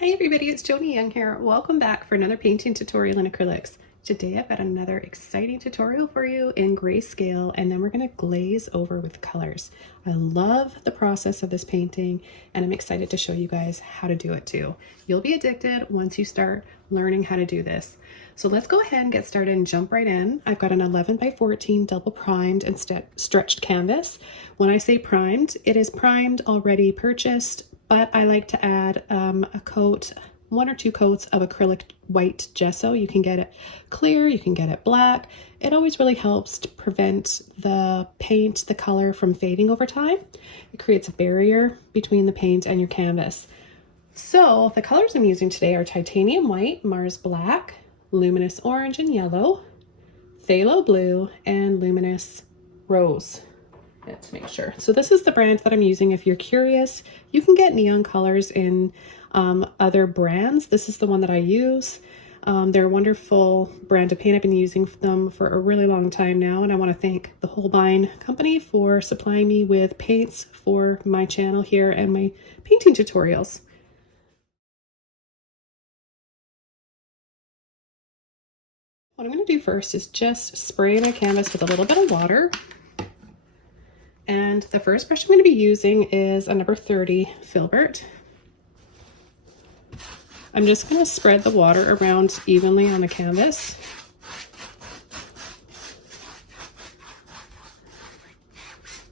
Hi everybody, it's Joni Young here. Welcome back for another painting tutorial in acrylics. Today I've got another exciting tutorial for you in grayscale, and then we're going to glaze over with colors. I love the process of this painting and I'm excited to show you guys how to do it too. You'll be addicted once you start learning how to do this. So let's go ahead and get started and jump right in. I've got an 11 by 14 double primed and stretched canvas. When I say primed, it is primed, already purchased, but I like to add a coat, 1 or 2 coats of acrylic white gesso. You can get it clear, you can get it black. It always really helps to prevent the paint, the color from fading over time. It creates a barrier between the paint and your canvas. So the colors I'm using today are titanium white, Mars black, luminous orange and yellow, phthalo blue, and luminous rose. Let's make sure. So this is the brand that I'm using. If you're curious, you can get neon colors in other brands. This is the one that I use. They're a wonderful brand of paint. I've been using them for a really long time now, and I want to thank the Holbein company for supplying me with paints for my channel here and my painting tutorials. What I'm going to do first is just spray my canvas with a little bit of water. And the first brush I'm going to be using is a number 30 filbert. I'm just going to spread the water around evenly on the canvas.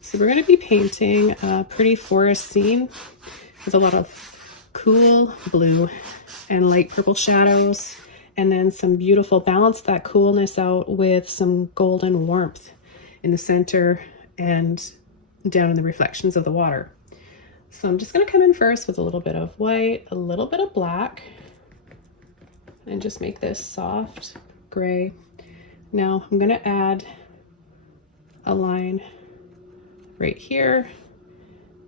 So we're going to be painting a pretty forest scene with a lot of cool blue and light purple shadows, and then some beautiful, balance that coolness out with some golden warmth in the center and down in the reflections of the water. So I'm just going to come in first with a little bit of white, a little bit of black, and just make this soft gray. Now I'm going to add a line right here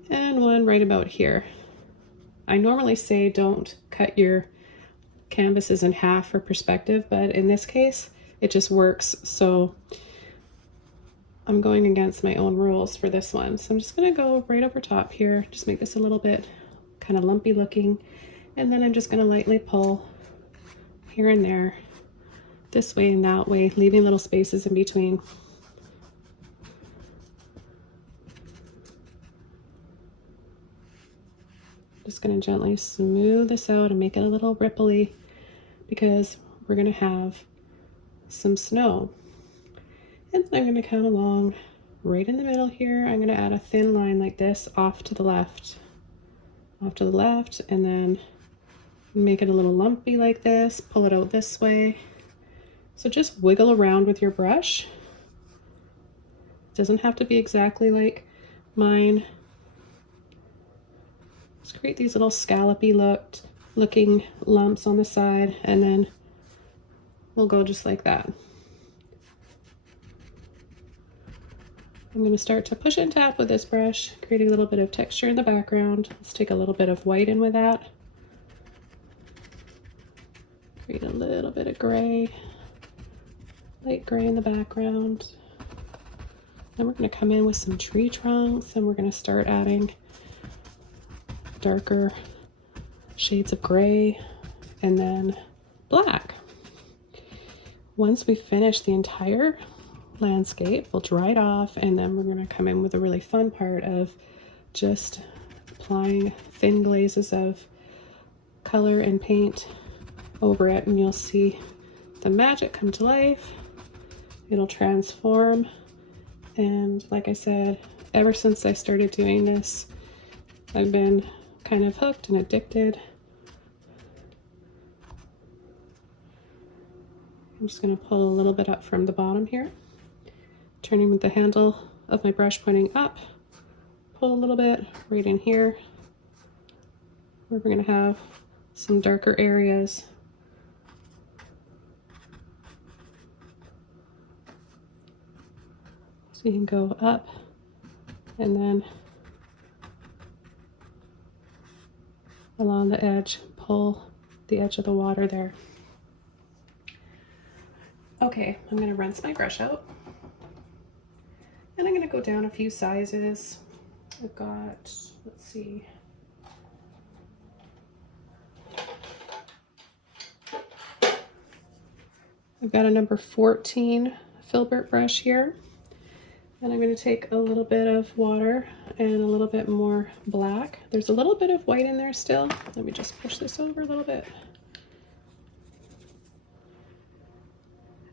and one right about here. I normally say don't cut your canvases in half for perspective, but in this case it just works. So I'm going against my own rules for this one. So I'm just going to go right over top here, just make this a little bit kind of lumpy looking, and then I'm just going to lightly pull here and there, this way and that way, leaving little spaces in between. Just going to gently smooth this out and make it a little ripply because we're going to have some snow. And then I'm going to come along right in the middle here. I'm going to add a thin line like this off to the left, and then make it a little lumpy like this, pull it out this way. So just wiggle around with your brush. It doesn't have to be exactly like mine. Just create these little scallopy looking lumps on the side, and then we'll go just like that. I'm going to start to push and tap with this brush, creating a little bit of texture in the background. Let's take a little bit of white in with that. Create a little bit of gray, light gray in the background. Then we're going to come in with some tree trunks, and we're going to start adding darker shades of gray and then black. Once we finish the entire landscape, we'll dry it off, and then we're going to come in with a really fun part of just applying thin glazes of color and paint over it, and you'll see the magic come to life. It'll transform, and like I said, ever since I started doing this, I've been kind of hooked and addicted. I'm just going to pull a little bit up from the bottom here, turning with the handle of my brush pointing up, pull a little bit right in here where we're going to have some darker areas. So you can go up and then along the edge, pull the edge of the water there. Okay, I'm going to rinse my brush out, and I'm going to go down a few sizes. I've got, let's see, I've got a number 14 filbert brush here. And I'm going to take a little bit of water and a little bit more black. There's a little bit of white in there still. Let me just push this over a little bit.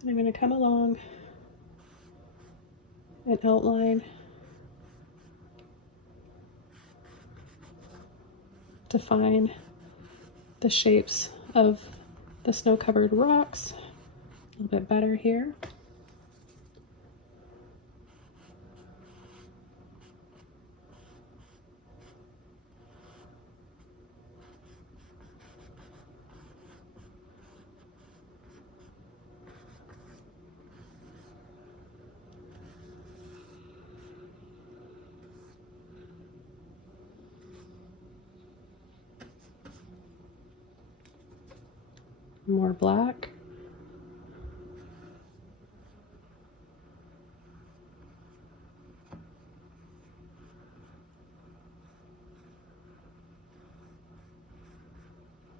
And I'm going to come along and outline, define the shapes of the snow-covered rocks a little bit better here. More black.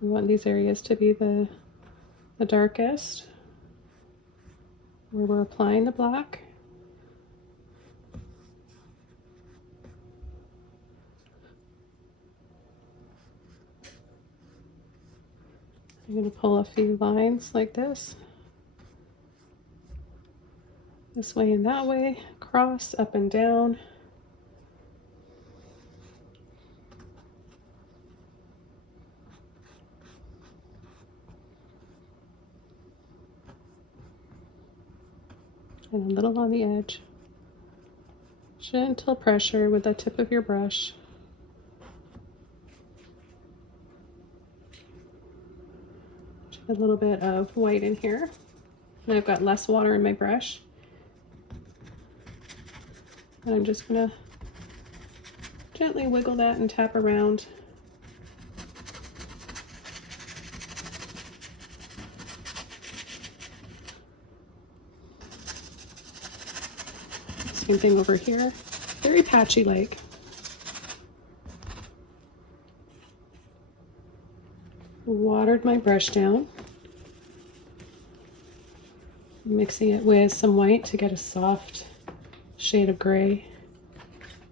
We want these areas to be the darkest, where we're applying the black. I'm going to pull a few lines like this way and that way, across, up and down. And a little on the edge. Gentle pressure with the tip of your brush. A little bit of white in here. And I've got less water in my brush. And I'm just going to gently wiggle that and tap around. Same thing over here. Very patchy like. Watered my brush down. Mixing it with some white to get a soft shade of gray.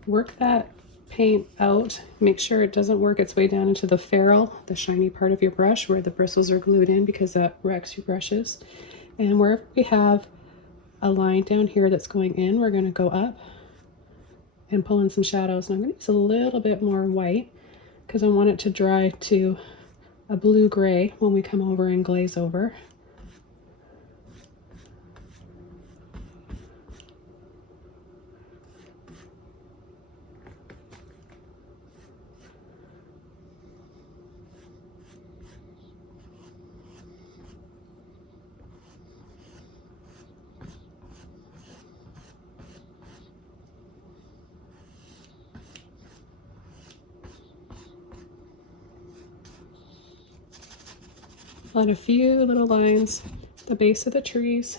Work that paint out. Make sure it doesn't work its way down into the ferrule, the shiny part of your brush where the bristles are glued in, because that wrecks your brushes. And wherever we have a line down here that's going in, we're going to go up and pull in some shadows. And I'm going to use a little bit more white because I want it to dry to a blue-gray when we come over and glaze over. On a few little lines at the base of the trees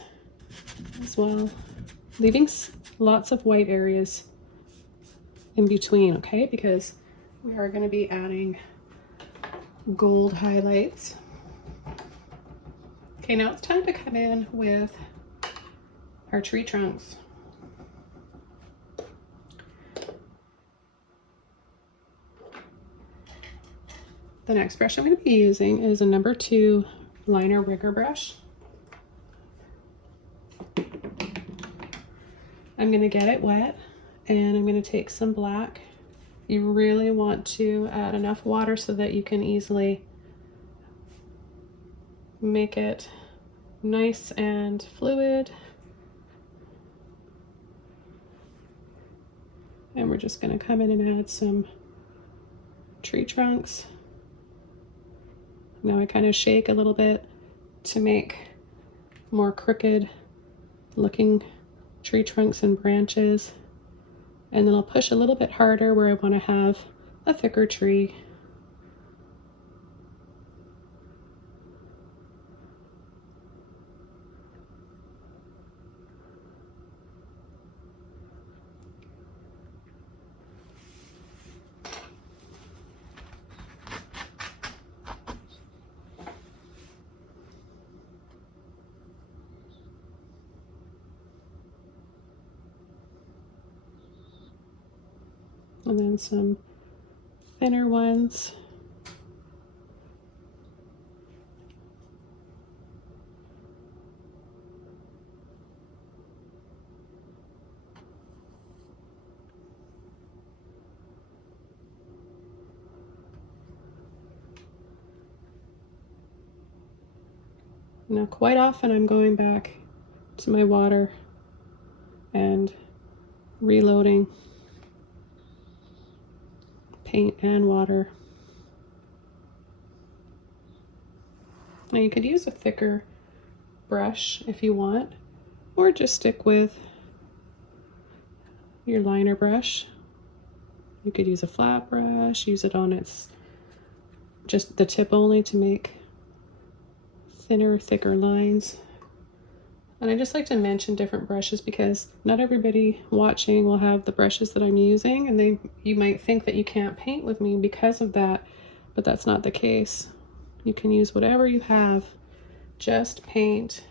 as well, leaving lots of white areas in between, okay? Because we are going to be adding gold highlights. Okay, now it's time to come in with our tree trunks. The next brush I'm going to be using is a number 2 liner rigger brush. I'm going to get it wet and I'm going to take some black. You really want to add enough water so that you can easily make it nice and fluid. And we're just going to come in and add some tree trunks. Now I kind of shake a little bit to make more crooked looking tree trunks and branches. And then I'll push a little bit harder where I want to have a thicker tree. and then some thinner ones. Now, quite often I'm going back to my water and reloading paint and water. Now you could use a thicker brush if you want, or just stick with your liner brush. You could use a flat brush, use it on its, just the tip only to make thinner, thicker lines. And I just like to mention different brushes because not everybody watching will have the brushes that I'm using, and you might think that you can't paint with me because of that, but that's not the case. You can use whatever you have, just paint.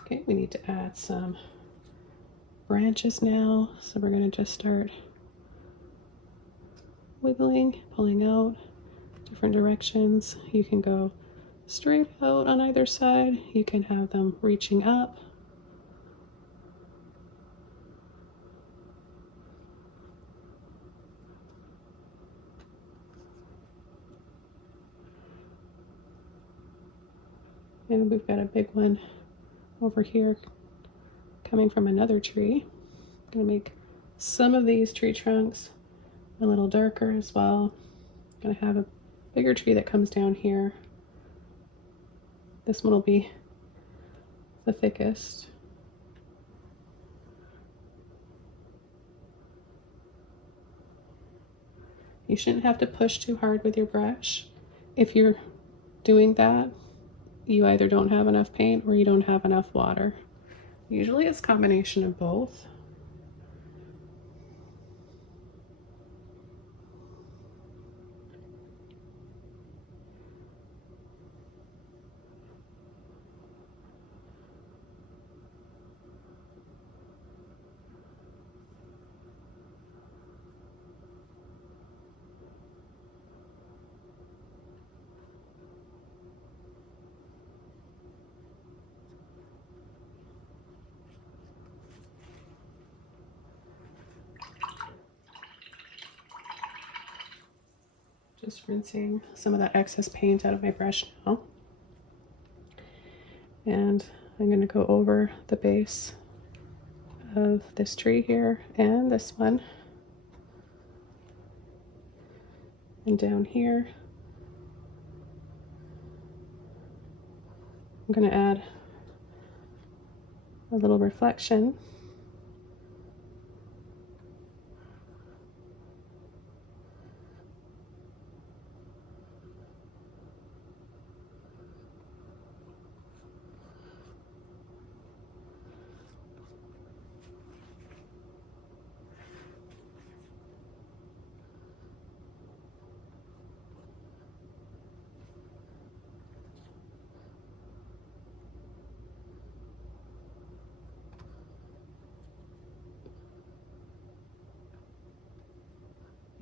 Okay, we need to add some branches now, so we're going to just start wiggling, pulling out different directions. You can go straight out on either side, you can have them reaching up. And we've got a big one over here coming from another tree. I'm going to make some of these tree trunks a little darker as well. I'm going to have a bigger tree that comes down here. This one will be the thickest. You shouldn't have to push too hard with your brush. If you're doing that, you either don't have enough paint or you don't have enough water. Usually it's a combination of both. Just rinsing some of that excess paint out of my brush now. And I'm going to go over the base of this tree here and this one. And down here, I'm going to add a little reflection.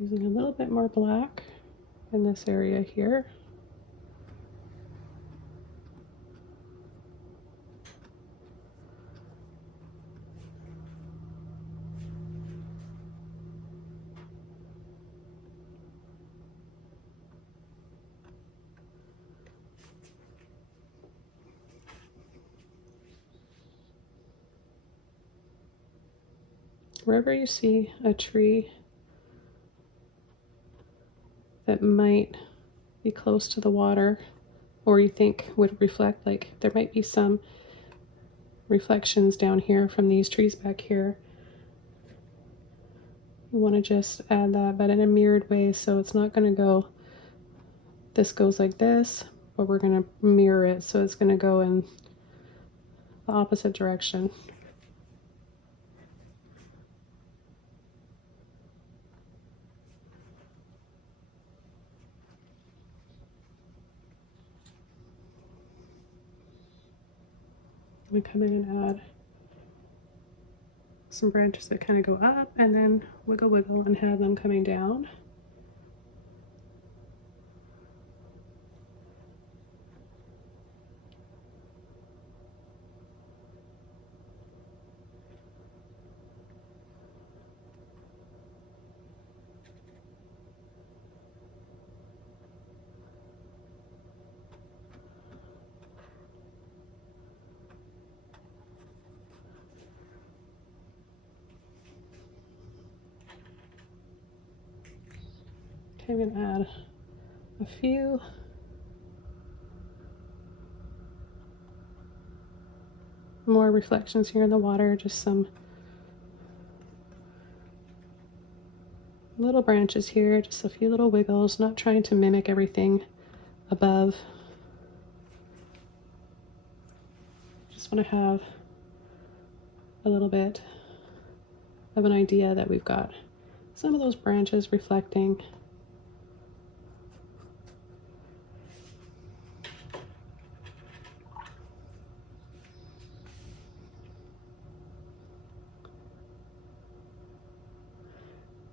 Using a little bit more black in this area here. Wherever you see a tree that might be close to the water, or you think would reflect, like there might be some reflections down here from these trees back here, you want to just add that, but in a mirrored way, so it's not going to go, this goes like this, but we're going to mirror it, so it's going to go in the opposite direction. We come in and add some branches that kind of go up and then wiggle wiggle and have them coming down. Okay, I'm gonna add a few more reflections here in the water, just some little branches here, just a few little wiggles, not trying to mimic everything above. Just want to have a little bit of an idea that we've got some of those branches reflecting.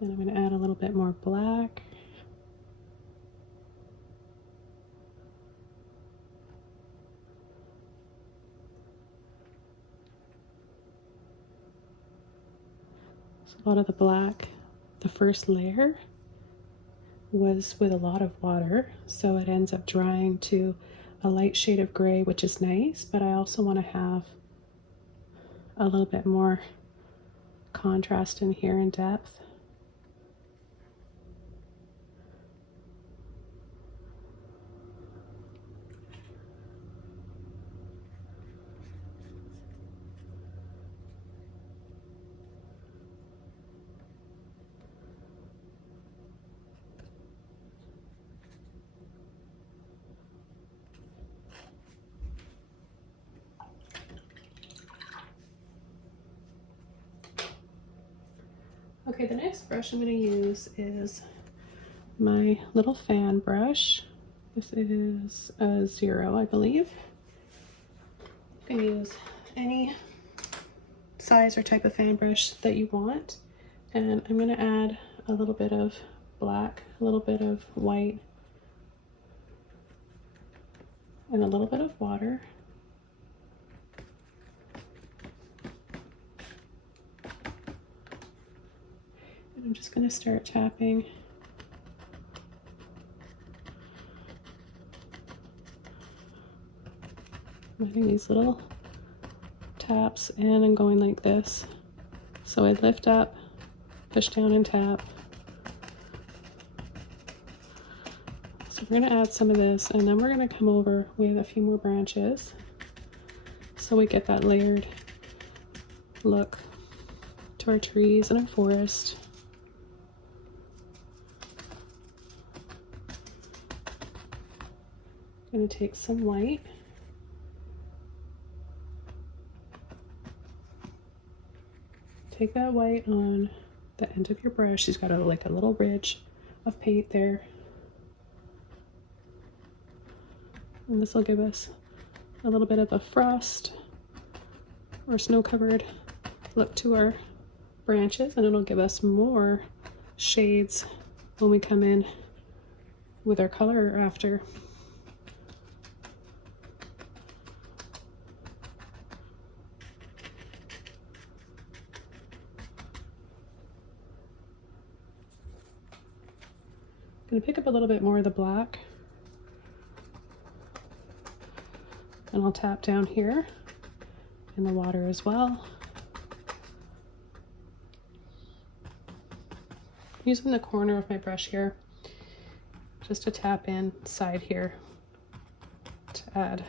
And I'm going to add a little bit more black. So a lot of the black, the first layer was with a lot of water, so it ends up drying to a light shade of gray, which is nice, but I also want to have a little bit more contrast in here and depth. Okay, the next brush I'm going to use is my little fan brush. This is a 0, I believe. You can use any size or type of fan brush that you want. And I'm going to add a little bit of black, a little bit of white, and a little bit of water. I'm just going to start tapping making these little taps in and going like this. So I lift up, push down and tap. So we're going to add some of this and then we're going to come over with a few more branches so we get that layered look to our trees and our forest. I'm going to take some white. Take that white on the end of your brush. She's got like a little ridge of paint there. And this will give us a little bit of a frost or snow-covered look to our branches, and it'll give us more shades when we come in with our color after. I'm going to pick up a little bit more of the black and I'll tap down here in the water as well. Using the corner of my brush here just to tap inside here to add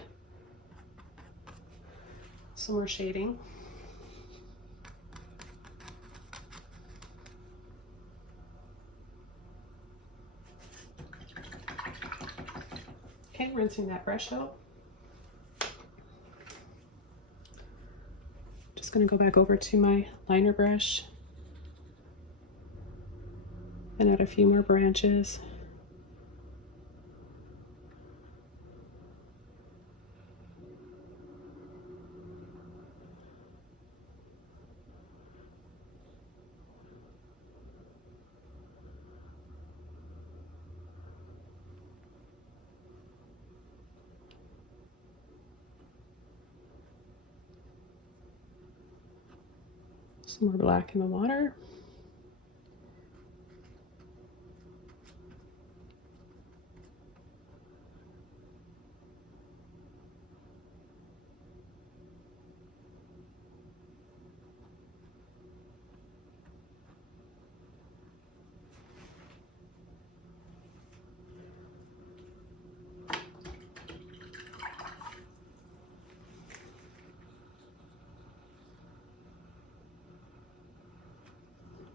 some more shading. Okay, rinsing that brush out. Just going to go back over to my liner brush and add a few more branches. Some more black in the water.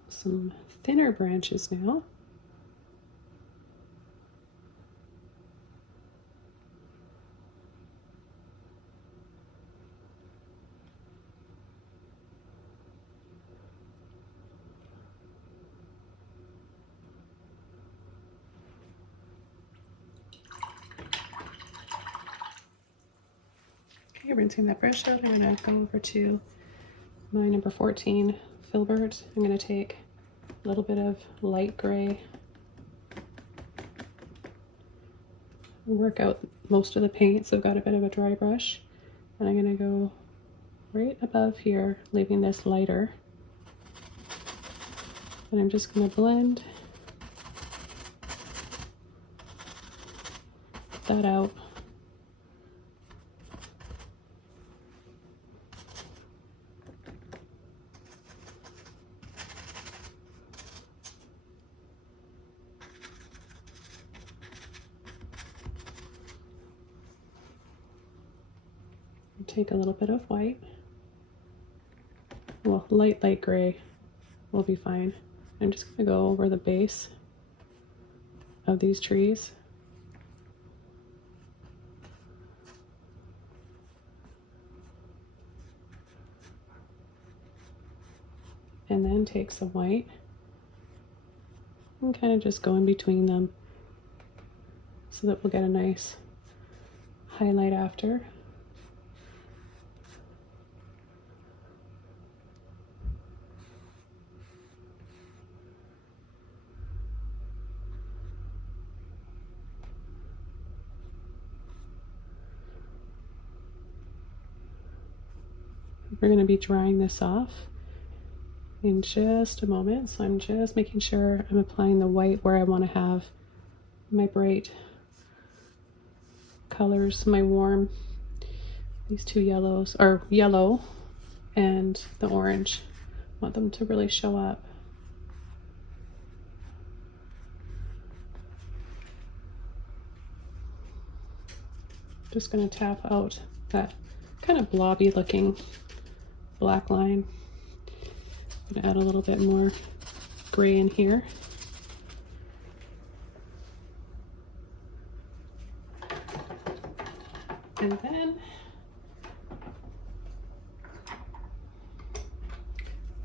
Some thinner branches now. Okay, rinsing that brush out, I'm going to go over to my number 14 filbert. I'm going to take a little bit of light gray, work out most of the paint, so I've got a bit of a dry brush, and I'm going to go right above here, leaving this lighter, and I'm just going to blend that out. Take a little bit of white. Well, light gray will be fine. I'm just going to go over the base of these trees. And then take some white and kind of just go in between them so that we'll get a nice highlight after. We're going to be drying this off in just a moment, so I'm just making sure I'm applying the white where I want to have my bright colors, my warm, these two yellows, or yellow and the orange. I want them to really show up. Just going to tap out that kind of blobby looking black line. I'm going to add a little bit more gray in here. And then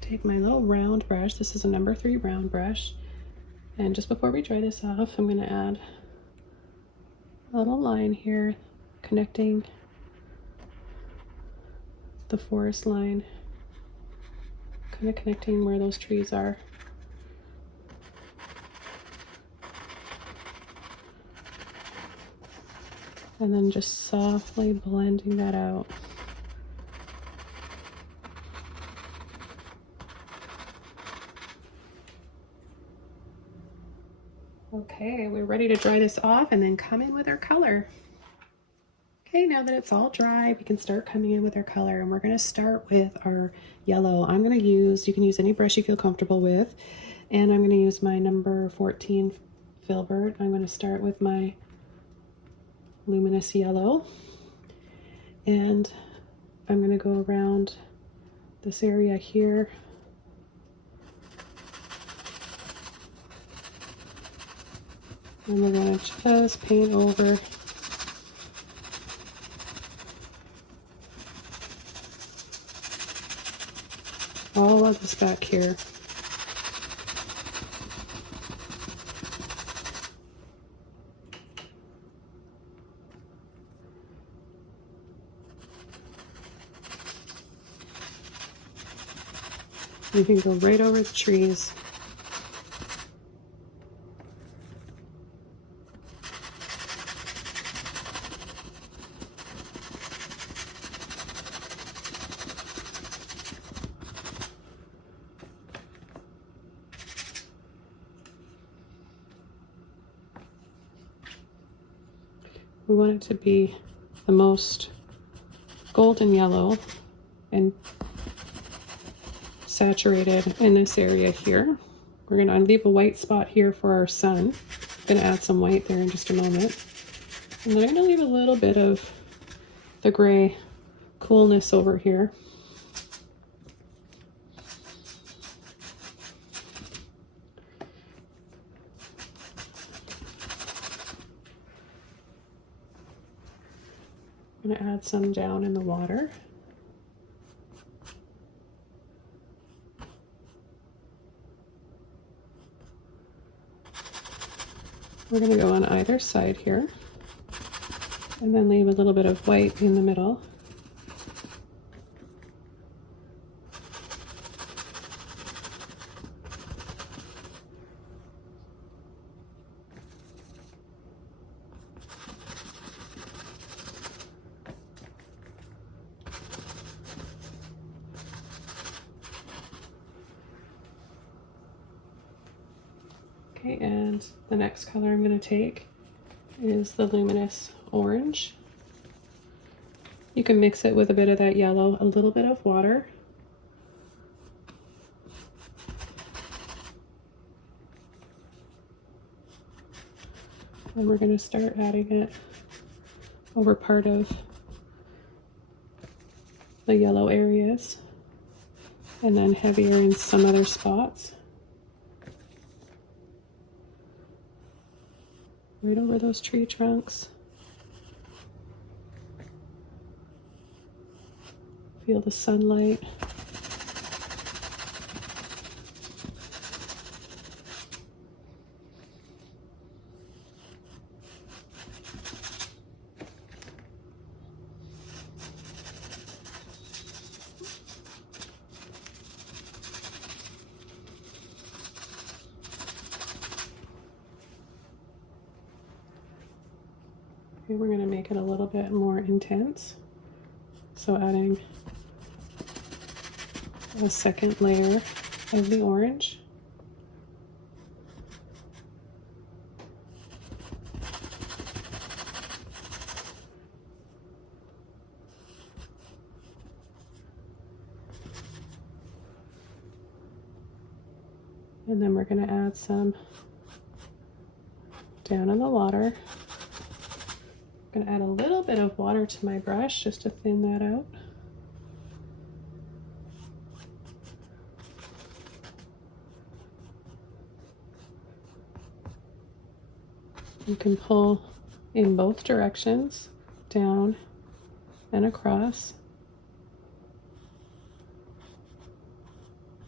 take my little round brush. This is a number 3 round brush. And just before we dry this off, I'm going to add a little line here connecting the forest line, kind of connecting where those trees are. And then just softly blending that out. Okay, we're ready to dry this off and then come in with our color. Okay, now that it's all dry, we can start coming in with our color, and we're going to start with our yellow. I'm going to use, you can use any brush you feel comfortable with, and I'm going to use my number 14 filbert. I'm going to start with my luminous yellow, and I'm going to go around this area here. And we're going to just paint over all of this back here. You can go right over the trees. We want it to be the most golden yellow and saturated in this area here. We're going to leave a white spot here for our sun. I'm going to add some white there in just a moment. And then I'm going to leave a little bit of the gray coolness over here. I'm going to add some down in the water. We're going to go on either side here, and then leave a little bit of white in the middle. Okay, and the next color I'm going to take is the Luminous orange. You can mix it with a bit of that yellow, a little bit of water. And we're going to start adding it over part of the yellow areas, and then heavier in some other spots. Right over those tree trunks. Feel the sunlight. Okay, we're going to make it a little bit more intense. So adding a second layer of the orange. And then we're going to add some down in the water. I'm going to add a little bit of water to my brush just to thin that out. You can pull in both directions, down and across.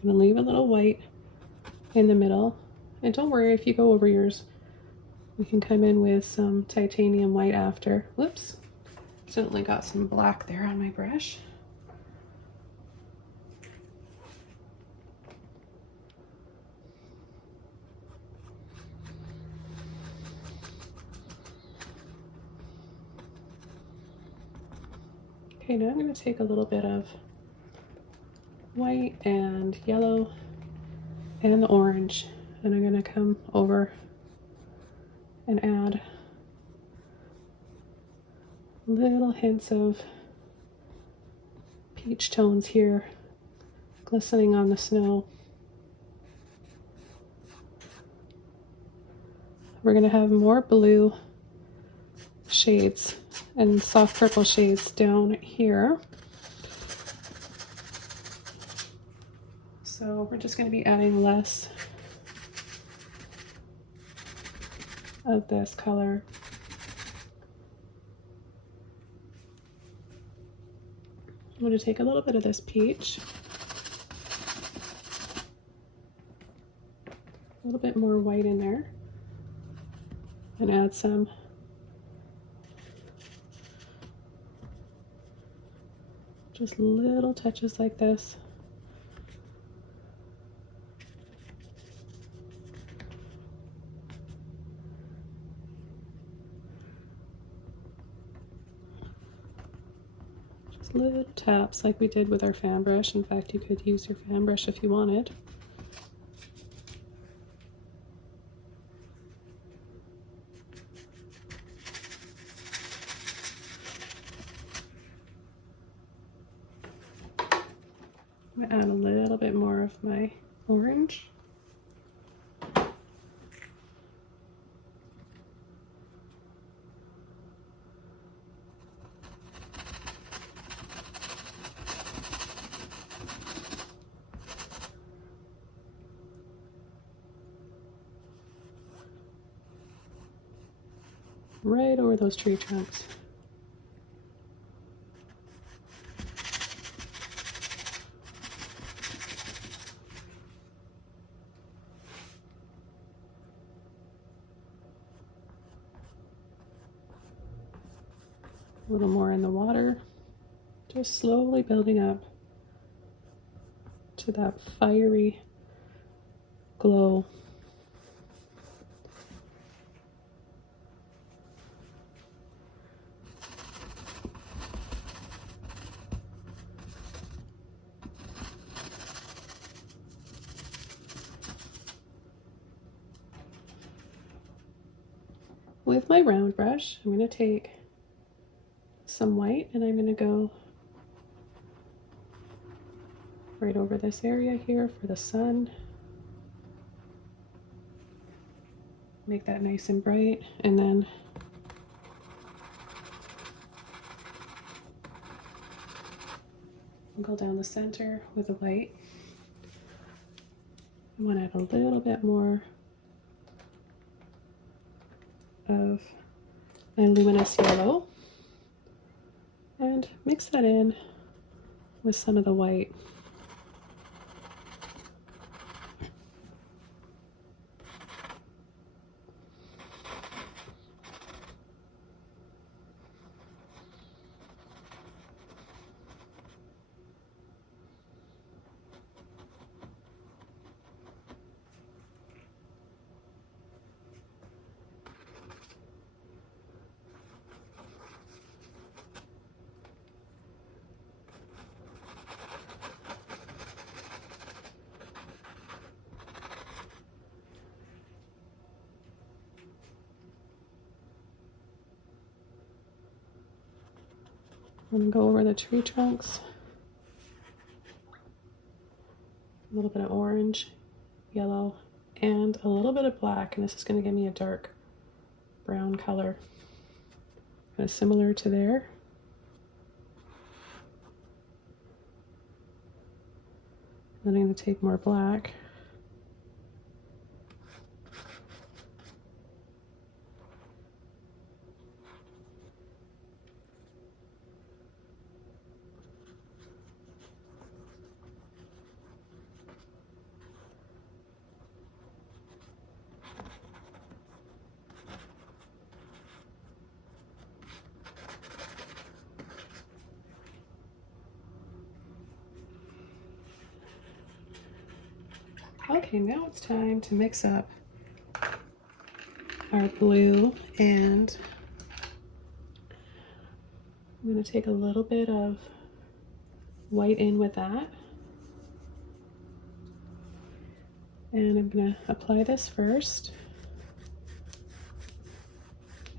I'm going to leave a little white in the middle. And don't worry if you go over yours. We can come in with some titanium white after. Whoops, accidentally got some black there on my brush. Okay, now I'm going to take a little bit of white and yellow and the orange, and I'm going to come over and add little hints of peach tones here, glistening on the snow. We're going to have more blue shades and soft purple shades down here. So we're just going to be adding less of this color. I'm going to take a little bit of this peach, a little bit more white in there, and add some just little touches like this. Little taps like we did with our fan brush. In fact, you could use your fan brush if you wanted. I'm gonna add a little bit more of my orange. Right over those tree trunks. A little more in the water, just slowly building up to that fiery glow. With my round brush, I'm going to take some white and I'm going to go right over this area here for the sun. Make that nice and bright, and then I'll go down the center with the white. I want to add a little bit more of my luminous yellow and mix that in with some of the white. I'm going to go over the tree trunks. A little bit of orange, yellow, and a little bit of black, and this is going to give me a dark brown color. Kind of similar to there. Then I'm going to take more black. Okay, now it's time to mix up our blue, and I'm going to take a little bit of white in with that. And I'm going to apply this first.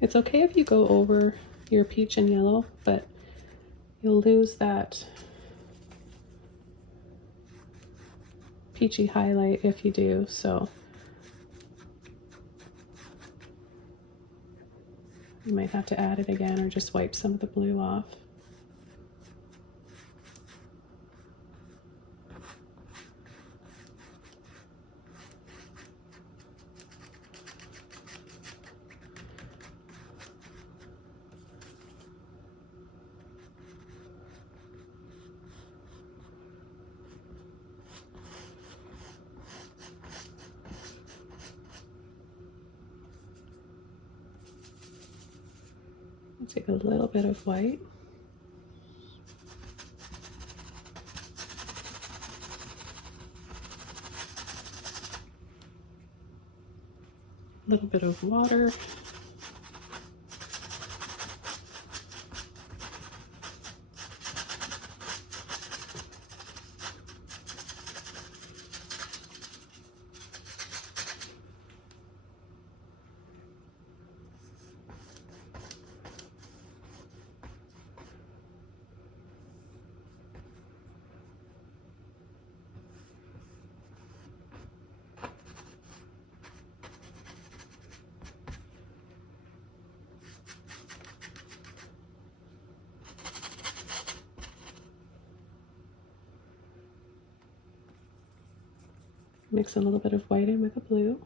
It's okay if you go over your peach and yellow, but you'll lose that peachy highlight if you do, so you might have to add it again or just wipe some of the blue off. Take a little bit of white. A little bit of water. Mix a little bit of white in with the blue.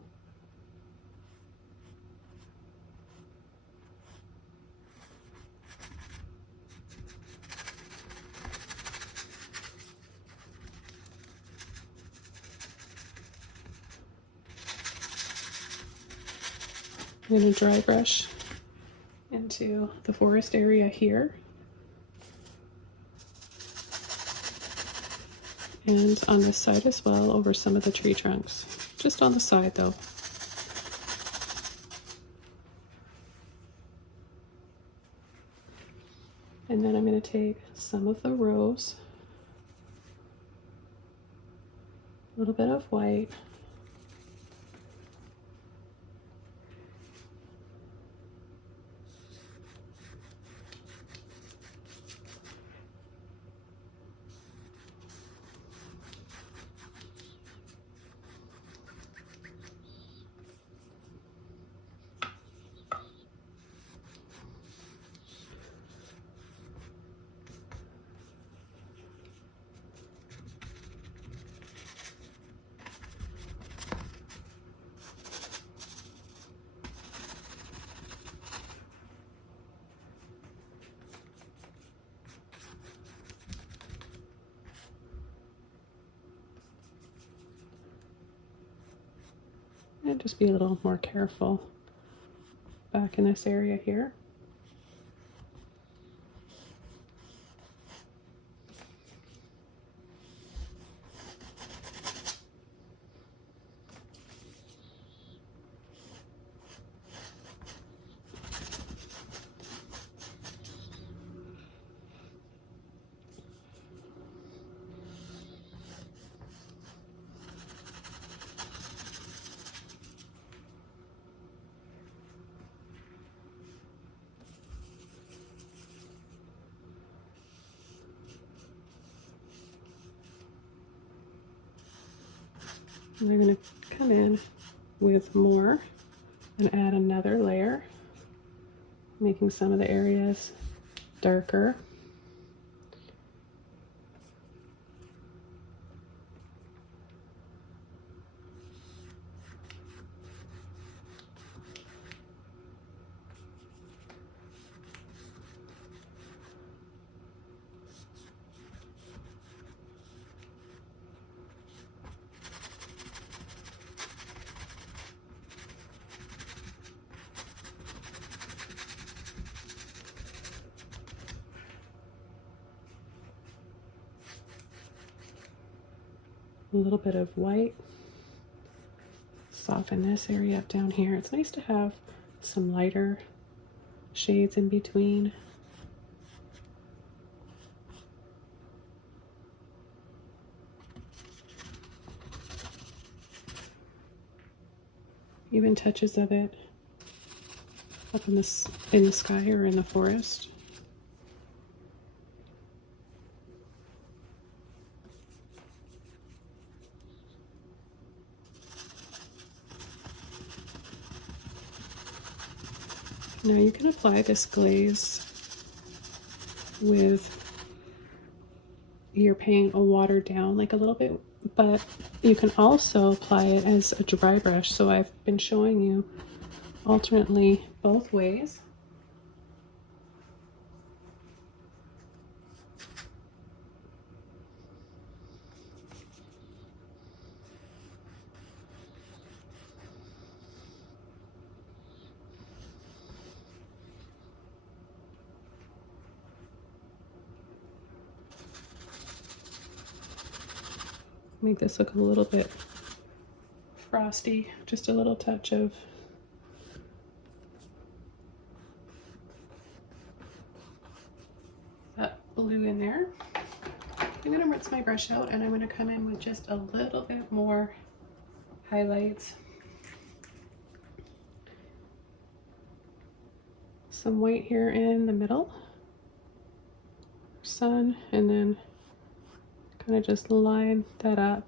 I'm going to dry brush into the forest area here. And on this side as well, over some of the tree trunks. Just on the side though. And then I'm going to take some of the rose, a little bit of white, and just be a little more careful back in this area here. And I'm going to come in with more and add another layer, making some of the areas darker. A little bit of white. Soften this area up down here. It's nice to have some lighter shades in between. Even touches of it up in the sky or in the forest. Now you can apply this glaze with your paint watered down like a little bit, but you can also apply it as a dry brush. So I've been showing you alternately both ways. Make this look a little bit frosty, just a little touch of that blue in there. I'm going to rinse my brush out and I'm going to come in with just a little bit more highlights. Some white here in the middle, sun, and then kind of just line that up.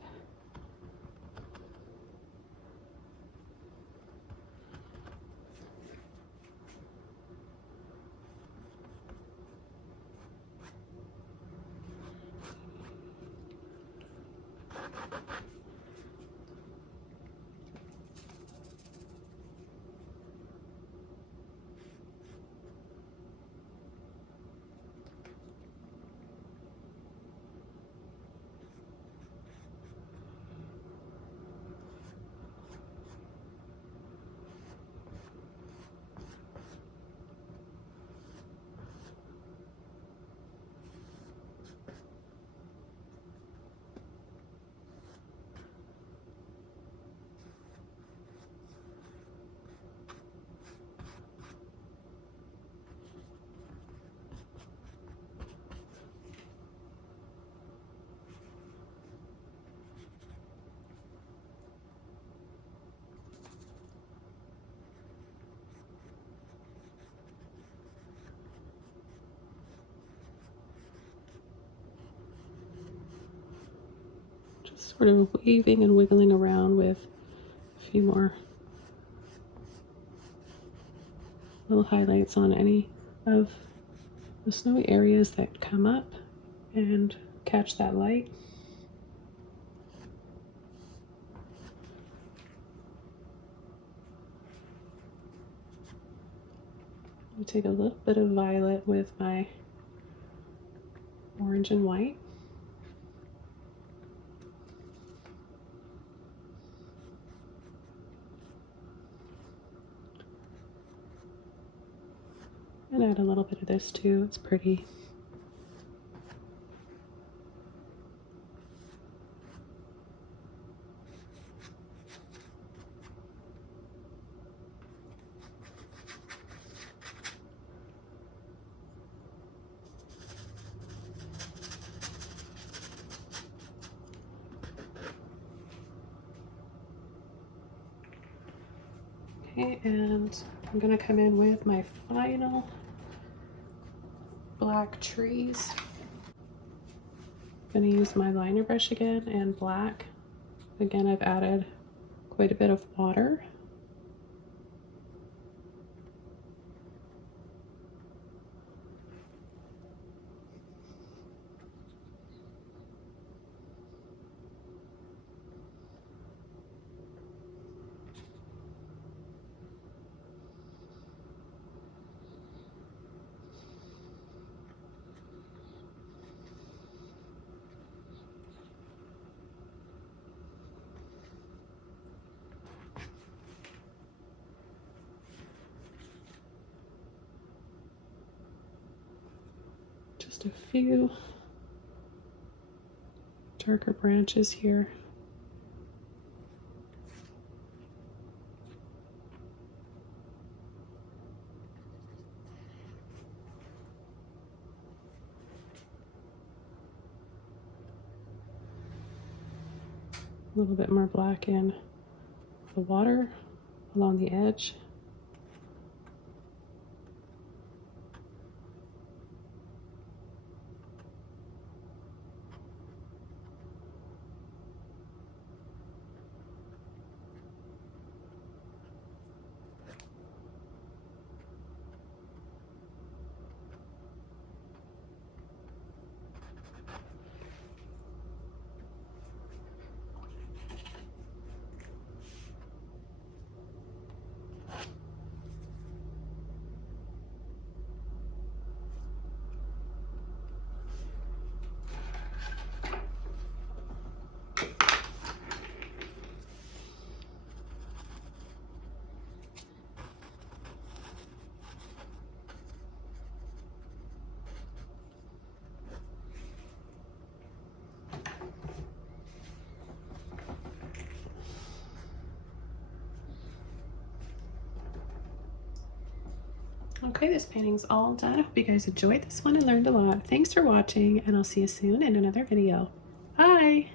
sort of weaving and wiggling around with a few more little highlights on any of the snowy areas that come up and catch that light. I'll take a little bit of violet with my orange and white. And add a little bit of this too, it's pretty. Okay, and I'm gonna come in with my final black trees. I'm gonna use my liner brush again and black. Again, I've added quite a bit of water. Just a few darker branches here. A little bit more black in the water along the edge. Okay, this painting's all done. I hope you guys enjoyed this one and learned a lot. Thanks for watching, and I'll see you soon in another video. Bye!